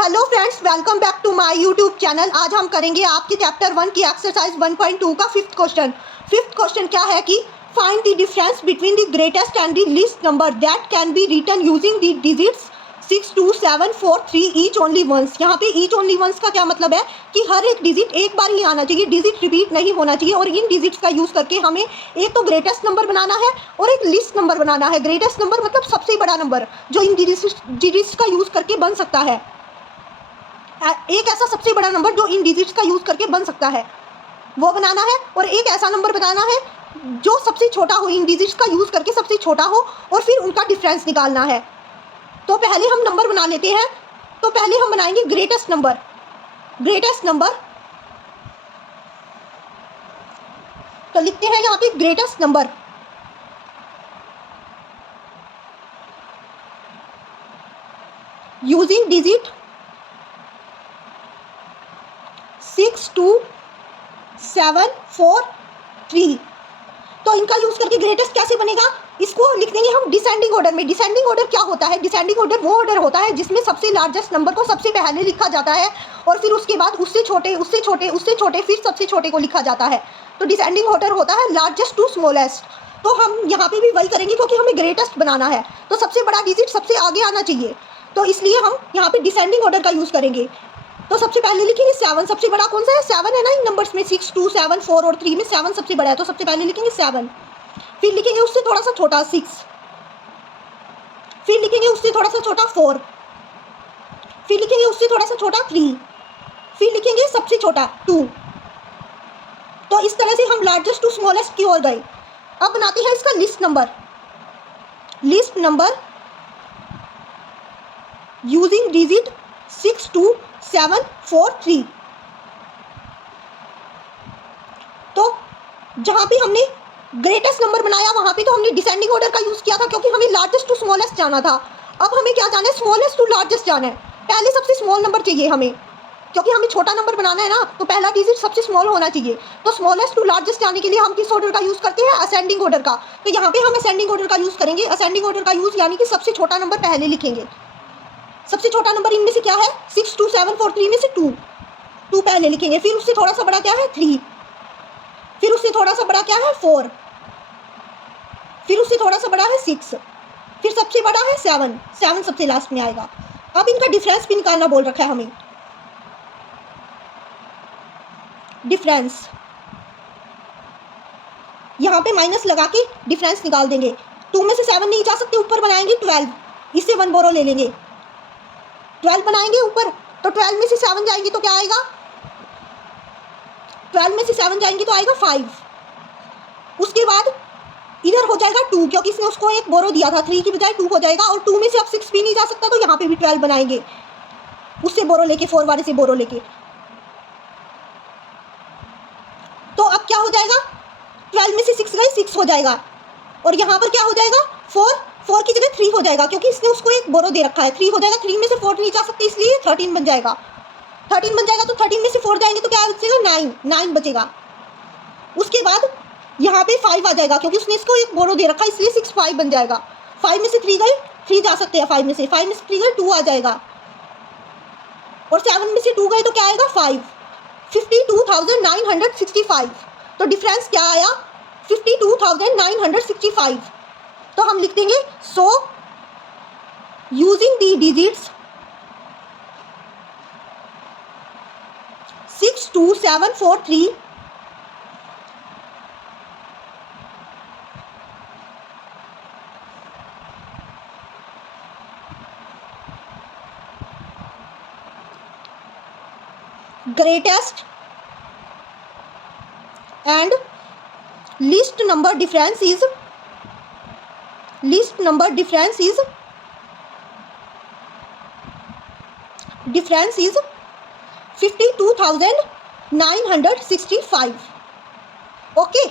Hello friends, welcome back to my YouTube channel. आज हम करेंगे आपके चैप्टर 1 की एक्सरसाइज 1.2 का फिफ्थ क्वेश्चन। फिफ्थ क्वेश्चन क्या है कि find the difference between the greatest and the least number that can be written using the digits 6, 2, 7, 4, 3 each only once. यहाँ पे ईच ओनली वंस का क्या मतलब है कि हर एक डिजिट एक बार ही आना चाहिए, डिजिट रिपीट नहीं होना चाहिए। और इन डिजिट्स का यूज़ करके हमें एक तो ग्रेटेस्ट नंबर बनाना है और एक लिस्ट नंबर बनाना है। ग्रेटेस्ट नंबर मतलब सबसे बड़ा नंबर जो इन डिजिट्स का यूज़ करके बन सकता है, एक ऐसा सबसे बड़ा नंबर जो इन डिजिट्स का यूज़ करके बन सकता है वो बनाना है। और एक ऐसा नंबर बनाना है जो सबसे छोटा हो, इन डिजिट्स का यूज़ करके सबसे छोटा हो, और फिर उनका डिफरेंस निकालना है। तो पहले हम नंबर बना लेते हैं। तो पहले हम बनाएंगे ग्रेटेस्ट नंबर। ग्रेटेस्ट नंबर तो लिखते हैं यहाँ पे ग्रेटेस्ट नंबर। Using digit 6, 2, 7, 4, 3। तो इनका यूज़ करके ग्रेटेस्ट कैसे बनेगा, इसको लिख देंगे हम डिसेंडिंग ऑर्डर में। डिसेंडिंग ऑर्डर क्या होता है? डिसेंडिंग ऑर्डर वो ऑर्डर होता है जिसमें सबसे लार्जेस्ट नंबर को सबसे पहले लिखा जाता है और फिर उसके बाद उससे छोटे, उससे छोटे, उससे छोटे, फिर सबसे छोटे को लिखा जाता है। तो डिसेंडिंग ऑर्डर होता है लार्जेस्ट टू स्मॉलेस्ट। तो हम यहाँ पे भी वही करेंगे क्योंकि हमें ग्रेटेस्ट बनाना है तो सबसे बड़ा डिजिट सबसे आगे आना चाहिए। तो इसलिए हम यहाँ पे डिसेंडिंग ऑर्डर का यूज़ करेंगे। तो सबसे पहले लिखेंगे 7। सबसे बड़ा कौन सा है? 7 है ना इन नंबर्स में। 6, 2, 7, 4 और 3 में 7 सबसे बड़ा है, तो सबसे पहले लिखेंगे 7। फिर लिखेंगे उससे थोड़ा सा छोटा 6। फिर लिखेंगे उससे थोड़ा सा छोटा 4। फिर लिखेंगे उससे थोड़ा सा छोटा 3। फिर लिखेंगे सबसे छोटा 2। तो इस तरह से हम लार्जेस्ट टू स्मॉलेस्ट की ओर गए। अब बनाते हैं इसका list number. List number using digit 6, 2, 7, 4, 3। तो जहां पे हमने ग्रेटेस्ट नंबर बनाया वहां पे तो हमने डिसेंडिंग ऑर्डर का यूज किया था क्योंकि हमें लार्जेस्ट टू स्मॉलेस्ट जाना था। अब हमें क्या जाना है? स्मॉलेस्ट टू लार्जेस्ट जाना है। पहले सबसे स्मॉल नंबर चाहिए हमें, क्योंकि हमें छोटा नंबर बनाना है ना, तो पहला डिजिट सबसे स्मॉल होना चाहिए। तो स्मॉलेस्ट टू लार्जेस्ट जाने के लिए हम किस ऑर्डर का यूज करते हैं? असेंडिंग ऑर्डर का। तो यहाँ पे हम असेंडिंग ऑर्डर का यूज करेंगे। असेंडिंग ऑर्डर का यूज यानी कि सबसे छोटा नंबर पहले लिखेंगे। सबसे छोटा नंबर इनमें से क्या है? 6, 2, 7, 4, 3 में से 2 पहले लिखेंगे। फिर उससे थोड़ा सा बड़ा क्या है? 3। फिर उससे थोड़ा सा बड़ा क्या है? 4। फिर उससे थोड़ा सा बड़ा है 6। फिर सबसे बड़ा है 7। 7 सबसे लास्ट में आएगा। अब इनका डिफरेंस भी निकालना बोल रखा है हमें। डिफरेंस यहाँ पे माइनस लगा के डिफरेंस निकाल देंगे। 2 में से 7 नहीं जा सकते, ऊपर बनाएंगे 12। इससे 1 बोरो ले लेंगे। 12 बनाएंगे ऊपर, तो 12 में से 7 जाएंगे तो क्या आएगा? 12 में से 7 जाएंगे तो आएगा 5। उसके बाद इधर हो जाएगा 2 क्योंकि इसने उसको एक बोरो दिया था। 3 की बजाय 2 हो जाएगा। और 2 में से अब 6 भी नहीं जा सकता तो यहाँ पे भी 12 बनाएंगे, उससे बोरो लेके, 4 वाले से बोरो लेके। तो अब क्या हो जाएगा? 12 में से 6 गए, 6 हो जाएगा। और यहाँ पर क्या हो जाएगा? 4 की जगह 3 हो जाएगा क्योंकि इसने उसको एक बोरो दे रखा है। 3 हो जाएगा। 3 में से 4 नहीं जा सकते इसलिए 13 बन जाएगा। 13 बन जाएगा तो 13 में से 4 जाएंगे तो क्या बचेगा? 9 बचेगा। उसके बाद यहाँ पे 5 आ जाएगा क्योंकि उसने इसको एक बोरो दे रखा है इसलिए 6, 5 बन जाएगा। 5 में से 3 गए, 3 जा सकते हैं 5 में से। 5 में से 3 गए, 2 आ जाएगा। और 7 में से 2 गए तो क्या आएगा? 5। 52,965। तो डिफरेंस क्या आया? 52,965। तो हम लिख देंगे so using the digits 6, 2, 7, 4, 3 greatest and least number difference is 52,965. Okay,